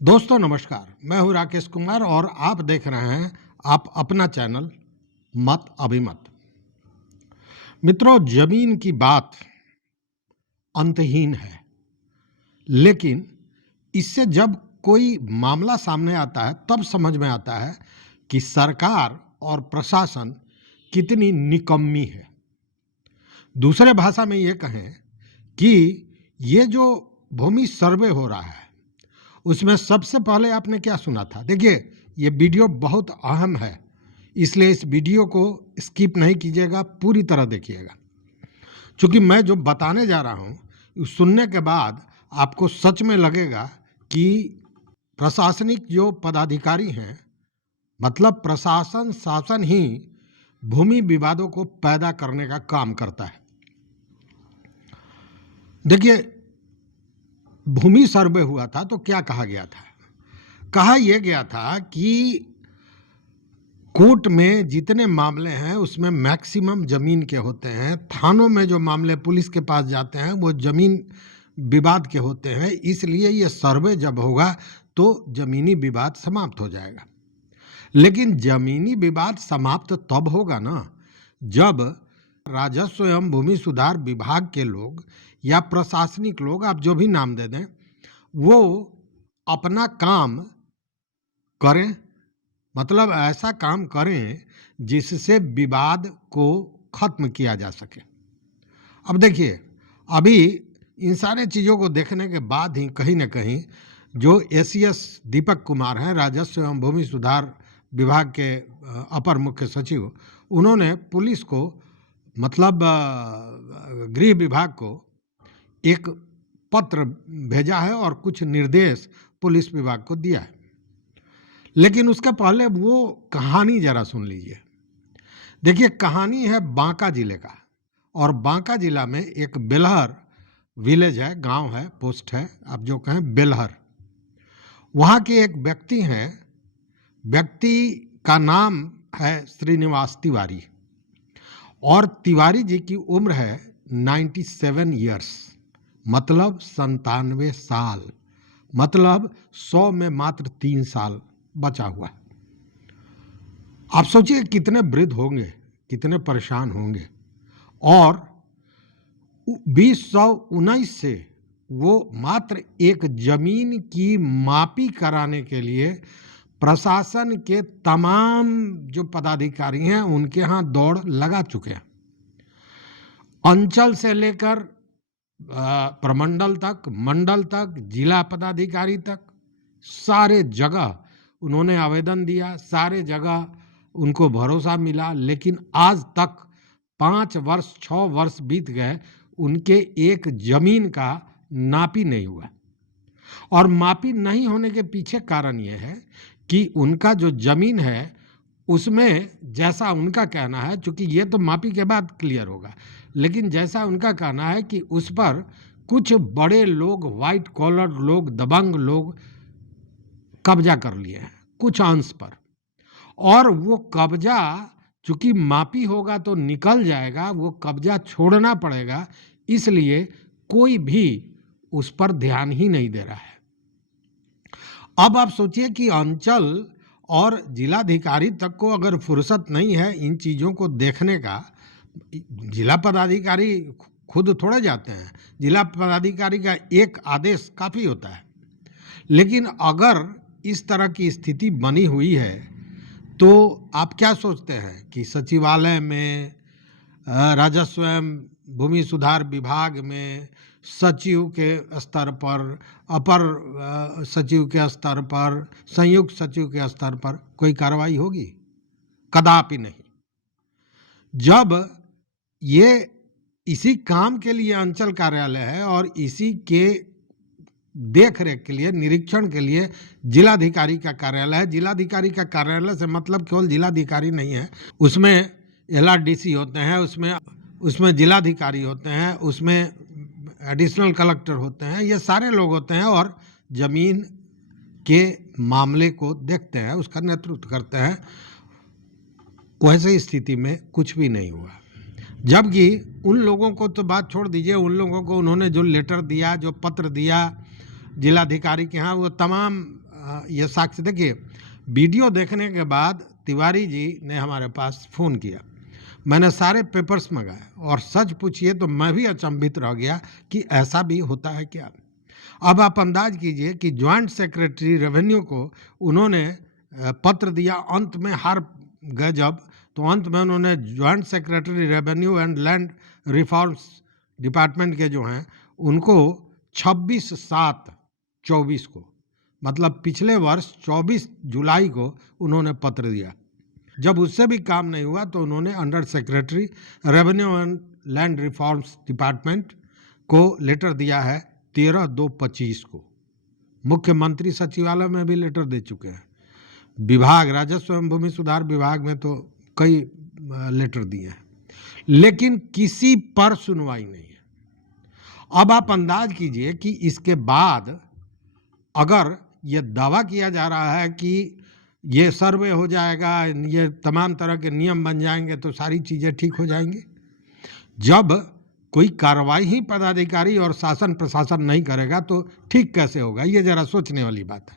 दोस्तों नमस्कार। मैं हूं राकेश कुमार और आप देख रहे हैं आप अपना चैनल मत अभिमत। मित्रों, जमीन की बात अंतहीन है, लेकिन इससे जब कोई मामला सामने आता है तब समझ में आता है कि सरकार और प्रशासन कितनी निकम्मी है। दूसरे भाषा में ये कहें कि ये जो भूमि सर्वे हो रहा है उसमें सबसे पहले आपने क्या सुना था। देखिए, ये वीडियो बहुत अहम है, इसलिए इस वीडियो को स्किप नहीं कीजिएगा, पूरी तरह देखिएगा। क्योंकि मैं जो बताने जा रहा हूँ सुनने के बाद आपको सच में लगेगा कि प्रशासनिक जो पदाधिकारी हैं, मतलब प्रशासन शासन ही भूमि विवादों को पैदा करने का काम करता है। देखिए, भूमि सर्वे हुआ था तो क्या कहा गया था? कहा यह गया था कि कोर्ट में जितने मामले हैं उसमें मैक्सिमम जमीन के होते हैं, थानों में जो मामले पुलिस के पास जाते हैं वो जमीन विवाद के होते हैं, इसलिए ये सर्वे जब होगा तो जमीनी विवाद समाप्त हो जाएगा। लेकिन जमीनी विवाद समाप्त तब होगा ना जब राजस्व एवं भूमि सुधार विभाग के लोग या प्रशासनिक लोग, आप जो भी नाम दे दें, वो अपना काम करें, मतलब ऐसा काम करें जिससे विवाद को खत्म किया जा सके। अब देखिए, अभी इन सारे चीज़ों को देखने के बाद ही कहीं ना कहीं जो एसीएस दीपक कुमार हैं, राजस्व एवं भूमि सुधार विभाग के अपर मुख्य सचिव, उन्होंने पुलिस को, मतलब गृह विभाग को एक पत्र भेजा है और कुछ निर्देश पुलिस विभाग को दिया है। लेकिन उसके पहले वो कहानी जरा सुन लीजिए। देखिए, कहानी है बांका जिले का, और बांका जिला में एक बेलहर विलेज है, गांव है, पोस्ट है, आप जो कहें बेलहर। वहाँ के एक व्यक्ति हैं, व्यक्ति का नाम है श्रीनिवास तिवारी, और तिवारी जी की उम्र है 97 ईयर्स, मतलब 97 साल, मतलब 100 में मात्र 3 साल बचा हुआ है। आप सोचिए कितने वृद्ध होंगे, कितने परेशान होंगे। और 2019 से वो मात्र एक जमीन की मापी कराने के लिए प्रशासन के तमाम जो पदाधिकारी हैं उनके यहाँ दौड़ लगा चुके हैं। अंचल से लेकर प्रमंडल तक, मंडल तक, जिला पदाधिकारी तक, सारे जगह उन्होंने आवेदन दिया, सारे जगह उनको भरोसा मिला, लेकिन आज तक 5 वर्ष 6 वर्ष बीत गए, उनके एक जमीन का नापी नहीं हुआ। और मापी नहीं होने के पीछे कारण यह है कि उनका जो जमीन है उसमें, जैसा उनका कहना है, चूंकि ये तो मापी के बाद क्लियर होगा, लेकिन जैसा उनका कहना है कि उस पर कुछ बड़े लोग, वाइट कॉलर लोग, दबंग लोग कब्जा कर लिए हैं कुछ अंश पर, और वो कब्जा चूंकि मापी होगा तो निकल जाएगा, वो कब्जा छोड़ना पड़ेगा, इसलिए कोई भी उस पर ध्यान ही नहीं दे रहा है। अब आप सोचिए कि अंचल और जिलाधिकारी तक को अगर फुर्सत नहीं है इन चीज़ों को देखने का, जिला पदाधिकारी खुद थोड़े जाते हैं, जिला पदाधिकारी का एक आदेश काफ़ी होता है। लेकिन अगर इस तरह की स्थिति बनी हुई है तो आप क्या सोचते हैं कि सचिवालय में, राजस्व एवं भूमि सुधार विभाग में, सचिव के स्तर पर, अपर सचिव के स्तर पर, संयुक्त सचिव के स्तर पर कोई कार्रवाई होगी? कदापि नहीं। जब ये इसी काम के लिए अंचल कार्यालय है और इसी के देख रेख के लिए, निरीक्षण के लिए जिलाधिकारी का कार्यालय है। जिलाधिकारी का कार्यालय से मतलब केवल जिलाधिकारी नहीं है, उसमें एलआरडीसी होते हैं, उसमें जिलाधिकारी होते हैं, उसमें एडिशनल कलेक्टर होते हैं, ये सारे लोग होते हैं और जमीन के मामले को देखते हैं, उसका नेतृत्व करते हैं। वैसे स्थिति में कुछ भी नहीं हुआ, जबकि उन लोगों को तो बात छोड़ दीजिए, उन लोगों को उन्होंने जो लेटर दिया, जो पत्र दिया जिलाधिकारी के यहाँ, वो तमाम ये साक्ष्य देखिए। वीडियो देखने के बाद तिवारी जी ने हमारे पास फ़ोन किया। मैंने सारे पेपर्स मंगाए और सच पूछिए तो मैं भी अचंभित रह गया कि ऐसा भी होता है क्या। अब आप अंदाज कीजिए कि जॉइंट सेक्रेटरी रेवेन्यू को उन्होंने पत्र दिया, अंत में हार गए जब, तो अंत में उन्होंने joint secretary revenue and land reforms department के जो हैं उनको 26/7/24 को, मतलब पिछले वर्ष 24 जुलाई को उन्होंने पत्र दिया। जब उससे भी काम नहीं हुआ तो उन्होंने under secretary revenue and land reforms department को लेटर दिया है 13/2/25 को। मुख्यमंत्री सचिवालय में भी लेटर दे चुके हैं। विभाग, राजस्व एवं भूमि सुधार विभाग में तो कई लेटर दिए हैं, लेकिन किसी पर सुनवाई नहीं है। अब आप अंदाज कीजिए कि इसके बाद अगर ये दावा किया जा रहा है कि ये सर्वे हो जाएगा, ये तमाम तरह के नियम बन जाएंगे तो सारी चीज़ें ठीक हो जाएंगी, जब कोई कार्रवाई ही पदाधिकारी और शासन प्रशासन नहीं करेगा तो ठीक कैसे होगा? ये ज़रा सोचने वाली बात है।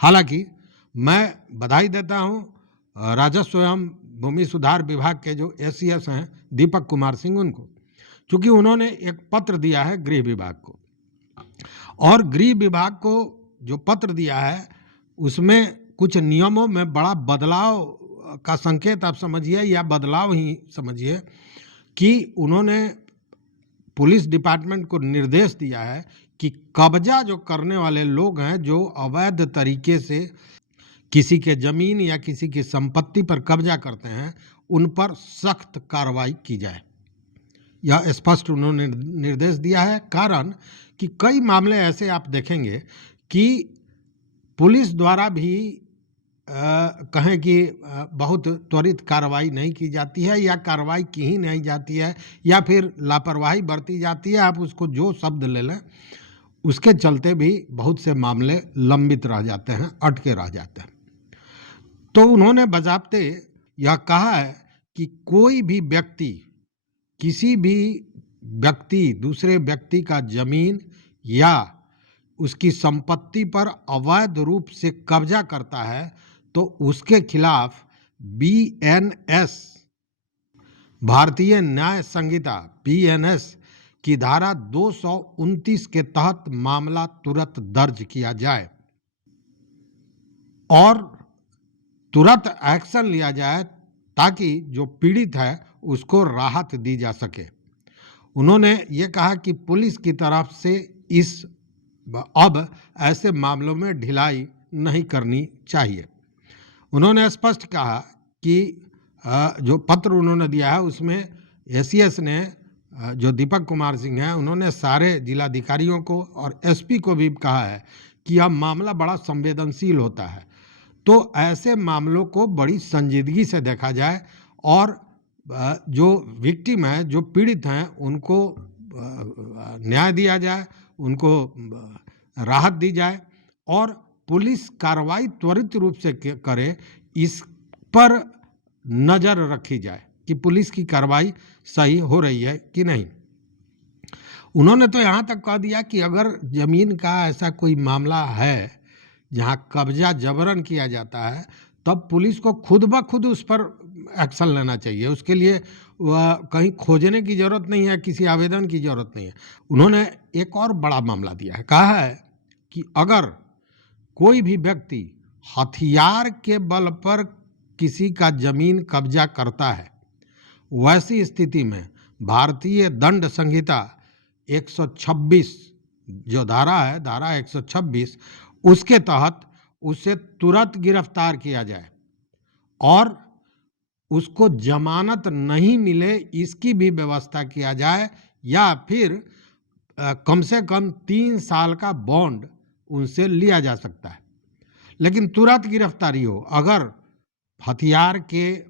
हालांकि मैं बधाई देता हूँ राजस्व एवं भूमि सुधार विभाग के जो एसीएस हैं दीपक कुमार सिंह, उनको, क्योंकि उन्होंने एक पत्र दिया है गृह विभाग को, और गृह विभाग को जो पत्र दिया है उसमें कुछ नियमों में बड़ा बदलाव का संकेत आप समझिए, या बदलाव ही समझिए, कि उन्होंने पुलिस डिपार्टमेंट को निर्देश दिया है कि कब्जा जो करने वाले लोग हैं, जो अवैध तरीके से किसी के जमीन या किसी की संपत्ति पर कब्जा करते हैं, उन पर सख्त कार्रवाई की जाए। यह स्पष्ट उन्होंने निर्देश दिया है। कारण कि कई मामले ऐसे आप देखेंगे कि पुलिस द्वारा भी कहें कि बहुत त्वरित कार्रवाई नहीं की जाती है, या कार्रवाई की ही नहीं जाती है, या फिर लापरवाही बरती जाती है। आप उसको जो शब्द ले लें, उसके चलते भी बहुत से मामले लंबित रह जाते हैं, अटके रह जाते हैं। तो उन्होंने बजाबते यह कहा है कि कोई भी व्यक्ति, किसी भी व्यक्ति दूसरे व्यक्ति का जमीन या उसकी संपत्ति पर अवैध रूप से कब्जा करता है तो उसके खिलाफ बीएनएस, भारतीय न्याय संहिता बीएनएस की धारा 229 के तहत मामला तुरंत दर्ज किया जाए और तुरंत एक्शन लिया जाए, ताकि जो पीड़ित है उसको राहत दी जा सके। उन्होंने ये कहा कि पुलिस की तरफ से अब ऐसे मामलों में ढिलाई नहीं करनी चाहिए। उन्होंने स्पष्ट कहा कि जो पत्र उन्होंने दिया है उसमें एसीएस ने, जो दीपक कुमार सिंह हैं, उन्होंने सारे जिलाधिकारियों को और एसपी को भी कहा है कि यह मामला बड़ा संवेदनशील होता है, तो ऐसे मामलों को बड़ी संजीदगी से देखा जाए और जो विक्टिम है, जो पीड़ित हैं, उनको न्याय दिया जाए, उनको राहत दी जाए और पुलिस कार्रवाई त्वरित रूप से करे, इस पर नज़र रखी जाए कि पुलिस की कार्रवाई सही हो रही है कि नहीं। उन्होंने तो यहाँ तक कह दिया कि अगर ज़मीन का ऐसा कोई मामला है जहाँ कब्जा जबरन किया जाता है, तब पुलिस को खुद ब खुद उस पर एक्शन लेना चाहिए। उसके लिए कहीं खोजने की ज़रूरत नहीं है, किसी आवेदन की ज़रूरत नहीं है। उन्होंने एक और बड़ा मामला दिया है, कहा है कि अगर कोई भी व्यक्ति हथियार के बल पर किसी का जमीन कब्जा करता है, वैसी स्थिति में भारतीय दंड संहिता 126 जो धारा है, धारा 126, उसके तहत उसे तुरंत गिरफ्तार किया जाए और उसको जमानत नहीं मिले इसकी भी व्यवस्था किया जाए, या फिर कम से कम 3 साल का बॉन्ड उनसे लिया जा सकता है, लेकिन तुरंत गिरफ्तारी हो। अगर हथियार के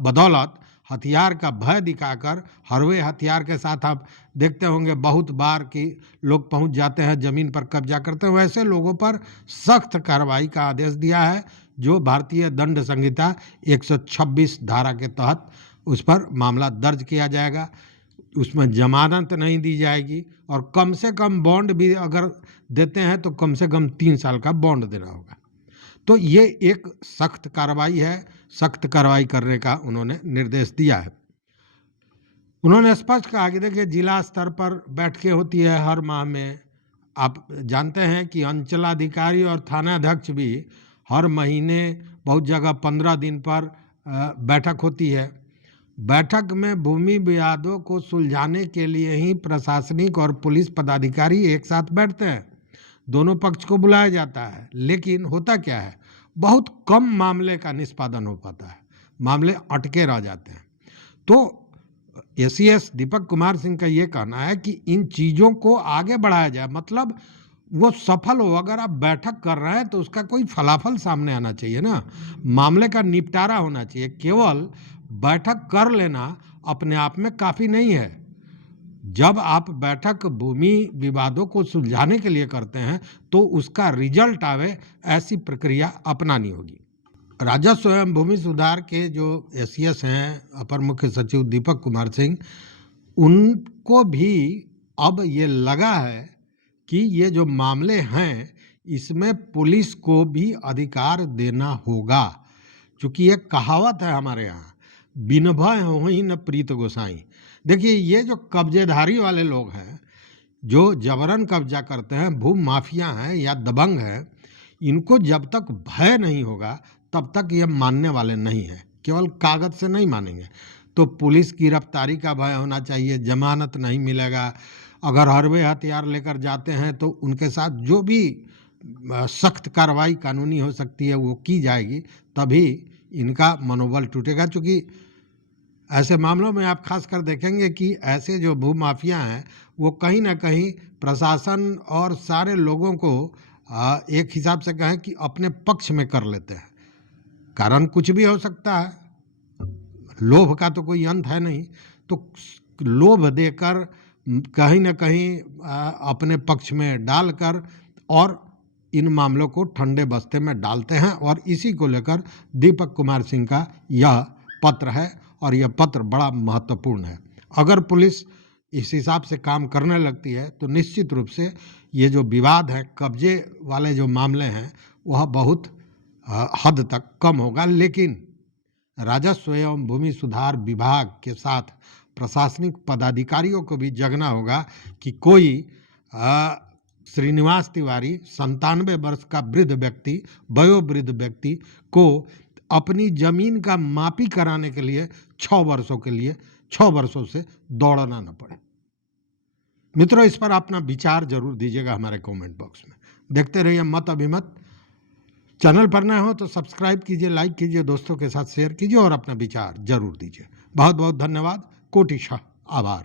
बदौलत, हथियार का भय दिखाकर, हरवे हथियार के साथ आप देखते होंगे बहुत बार कि लोग पहुंच जाते हैं, ज़मीन पर कब्जा करते हैं, वैसे लोगों पर सख्त कार्रवाई का आदेश दिया है, जो भारतीय दंड संहिता 126 धारा के तहत उस पर मामला दर्ज किया जाएगा। उसमें जमानत नहीं दी जाएगी और कम से कम बॉन्ड भी अगर देते हैं तो कम से कम 3 साल का बॉन्ड देना होगा। तो ये एक सख्त कार्रवाई है, सख्त कार्रवाई करने का उन्होंने निर्देश दिया है। उन्होंने स्पष्ट कहा कि देखिए जिला स्तर पर बैठकें होती है हर माह में। आप जानते हैं कि अंचलाधिकारी और थानाध्यक्ष भी हर महीने बहुत जगह 15 दिन पर बैठक होती है। बैठक में भूमि विवादों को सुलझाने के लिए ही प्रशासनिक और पुलिस पदाधिकारी एक साथ बैठते हैं। दोनों पक्ष को बुलाया जाता है, लेकिन होता क्या है, बहुत कम मामले का निष्पादन हो पाता है, मामले अटके रह जाते हैं। तो एसीएस दीपक कुमार सिंह का ये कहना है कि इन चीज़ों को आगे बढ़ाया जाए, मतलब वो सफल हो। अगर आप बैठक कर रहे हैं तो उसका कोई फलाफल सामने आना चाहिए ना, मामले का निपटारा होना चाहिए। केवल बैठक कर लेना अपने आप में काफ़ी नहीं है। जब आप बैठक भूमि विवादों को सुलझाने के लिए करते हैं तो उसका रिजल्ट आवे, ऐसी प्रक्रिया अपनानी होगी। राजस्व एवं भूमि सुधार के जो एसीएस हैं, अपर मुख्य सचिव दीपक कुमार सिंह, उनको भी अब ये लगा है कि ये जो मामले हैं इसमें पुलिस को भी अधिकार देना होगा। क्योंकि एक कहावत है हमारे यहाँ, बिन भय होहि न प्रीत गोसाई। देखिए ये जो कब्जेधारी वाले लोग हैं, जो जबरन कब्जा करते हैं, भू माफिया हैं या दबंग हैं, इनको जब तक भय नहीं होगा तब तक ये मानने वाले नहीं हैं। केवल कागज से नहीं मानेंगे। तो पुलिस गिरफ्तारी का भय होना चाहिए, जमानत नहीं मिलेगा। अगर हरबे हथियार लेकर जाते हैं तो उनके साथ जो भी सख्त कार्रवाई कानूनी हो सकती है वो की जाएगी, तभी इनका मनोबल टूटेगा। क्योंकि ऐसे मामलों में आप खासकर देखेंगे कि ऐसे जो भू माफिया हैं वो कहीं ना कहीं प्रशासन और सारे लोगों को एक हिसाब से कहें कि अपने पक्ष में कर लेते हैं। कारण कुछ भी हो सकता है, लोभ का तो कोई अंत है नहीं। तो लोभ देकर कहीं ना कहीं अपने पक्ष में डालकर और इन मामलों को ठंडे बस्ते में डालते हैं। और इसी को लेकर दीपक कुमार सिंह का यह पत्र है, और यह पत्र बड़ा महत्वपूर्ण है। अगर पुलिस इस हिसाब से काम करने लगती है तो निश्चित रूप से ये जो विवाद है, कब्जे वाले जो मामले हैं, वह बहुत हद तक कम होगा। लेकिन राजस्व एवं भूमि सुधार विभाग के साथ प्रशासनिक पदाधिकारियों को भी जगना होगा कि कोई श्रीनिवास तिवारी 97 वर्ष का वृद्ध व्यक्ति, वयोवृद्ध व्यक्ति को अपनी जमीन का मापी कराने के लिए 6 वर्षों से दौड़ना न पड़े। मित्रों, इस पर अपना विचार जरूर दीजिएगा हमारे कमेंट बॉक्स में। देखते रहिए मत अभिमत। चैनल पर नए हो तो सब्सक्राइब कीजिए, लाइक कीजिए, दोस्तों के साथ शेयर कीजिए और अपना विचार जरूर दीजिए। बहुत बहुत धन्यवाद, कोटिशः आभार।